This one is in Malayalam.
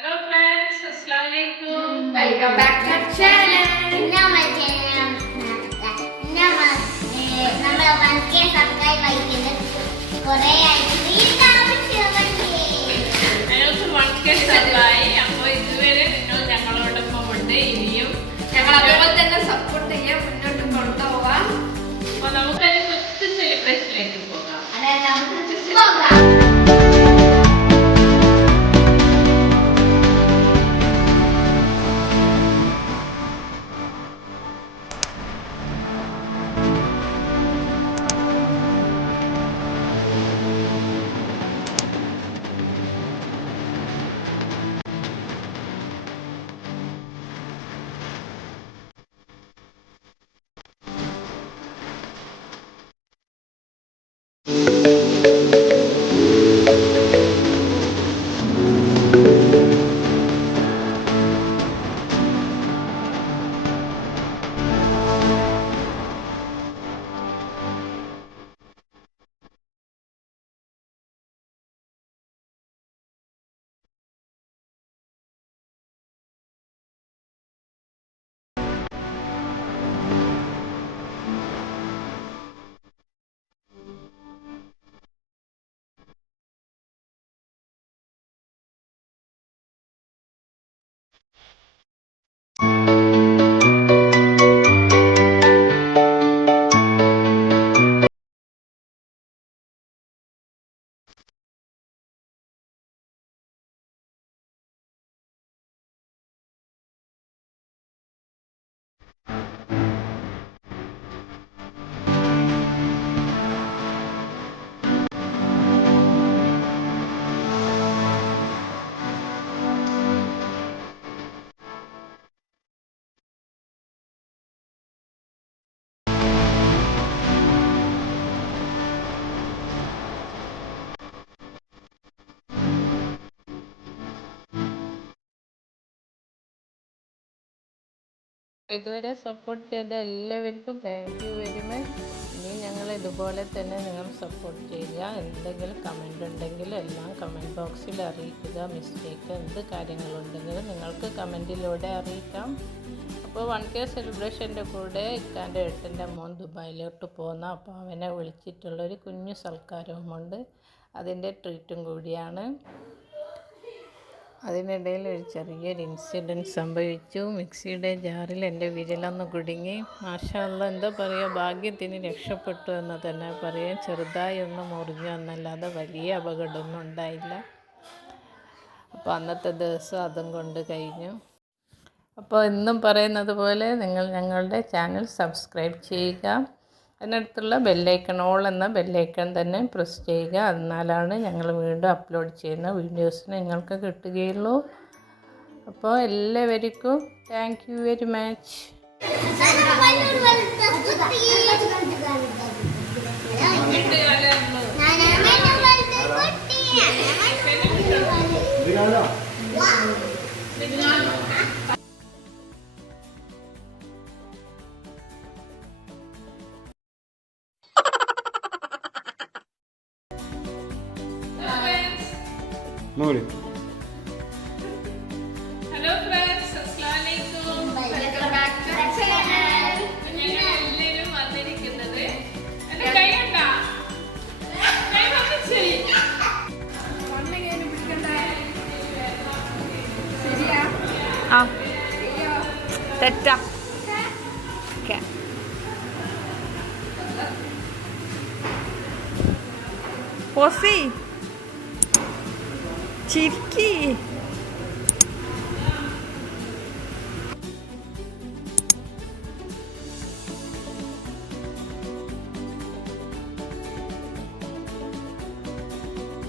Hello friends, Assalamualaikum. Welcome back to our channel. നമ്മളെ സബ്സ്ക്രൈബ് ആയിട്ടുണ്ട് കുറേ ആയിട്ട് അതിനകത്ത് 1K സബ്സ്ക്രൈബായി. അപ്പോൾ ഇതുവരെ നിങ്ങൾ ഞങ്ങളോടൊപ്പം ഉണ്ട്. ഇനിയും ഞങ്ങൾ അതുപോലെ തന്നെ സപ്പോർട്ട് ചെയ്യാൻ മുന്നോട്ട് കൊണ്ടുപോവാം. അപ്പോൾ നമുക്കൊരു കൊച്ചു സെലിബ്രേഷനിലേക്ക് പോകാം. അതായത് നമുക്ക് പോകാം. ഇതുവരെ സപ്പോർട്ട് ചെയ്ത എല്ലാവർക്കും താങ്ക് യു വെരി മച്ച്. ഇനി ഞങ്ങൾ ഇതുപോലെ തന്നെ നിങ്ങൾ സപ്പോർട്ട് ചെയ്യുക. എന്തെങ്കിലും കമൻ്റ് ഉണ്ടെങ്കിൽ എല്ലാം കമൻറ്റ് ബോക്സിൽ അറിയിക്കുക. മിസ്റ്റേക്ക് എന്ത് കാര്യങ്ങളുണ്ടെങ്കിലും നിങ്ങൾക്ക് കമൻറ്റിലൂടെ അറിയിക്കാം. അപ്പോൾ 1K സെലിബ്രേഷൻ്റെ കൂടെ ഇക്കാൻ്റെ ഏട്ടൻ്റെ മോൻ ദുബായിലോട്ട് പോകുന്ന അപ്പോൾ അവനെ വിളിച്ചിട്ടുള്ളൊരു കുഞ്ഞു സൽക്കാരവുമുണ്ട്. അതിൻ്റെ ട്രീറ്റും കൂടിയാണ്. അതിനിടയിൽ ഒരു ചെറിയൊരു ഇൻസിഡൻറ്റ് സംഭവിച്ചു. മിക്സിയുടെ ജാറിൽ എൻ്റെ വിരലൊന്ന് കുടുങ്ങി. മാഷാ അല്ലാഹ്, എന്താ പറയുക, ഭാഗ്യത്തിന് രക്ഷപ്പെട്ടു എന്ന് തന്നെ പറയാം. ചെറുതായി ഒന്ന് മുറിഞ്ഞു എന്നല്ലാതെ വലിയ അപകടമൊന്നും ഉണ്ടായില്ല. അപ്പോൾ അന്നത്തെ ദിവസം അതും കൊണ്ട് കഴിഞ്ഞു. അപ്പോൾ എന്നും പറയുന്നത് പോലെ നിങ്ങൾ ഞങ്ങളുടെ ചാനൽ സബ്സ്ക്രൈബ് ചെയ്യുക. അതിനടുത്തുള്ള ബെല്ലൈക്കൺ, ഓൾ എന്ന ബെല്ലൈക്കൺ തന്നെ പ്രസ് ചെയ്യുക. എന്നാലാണ് ഞങ്ങൾ വീണ്ടും അപ്ലോഡ് ചെയ്യുന്ന വീഡിയോസ് നിങ്ങൾക്ക് കിട്ടുകയുള്ളൂ. അപ്പോൾ എല്ലാവർക്കും താങ്ക് യു വെരി മച്ച്. ನೋಡಿ ഹലോ ഫ്രണ്ട്സ്, അസ്സലാമലൈക്കും. Welcome back to our channel. ഞങ്ങൾ എല്ലാവരും വന്നിരിക്കുന്നത് എൻ്റെ കൈ കണ്ടാ? കൈ വന്ന് ശരി. ശരിയാ? ആ തെറ്റാ. ഓക്കെ, പോസി ചിരിക്കി.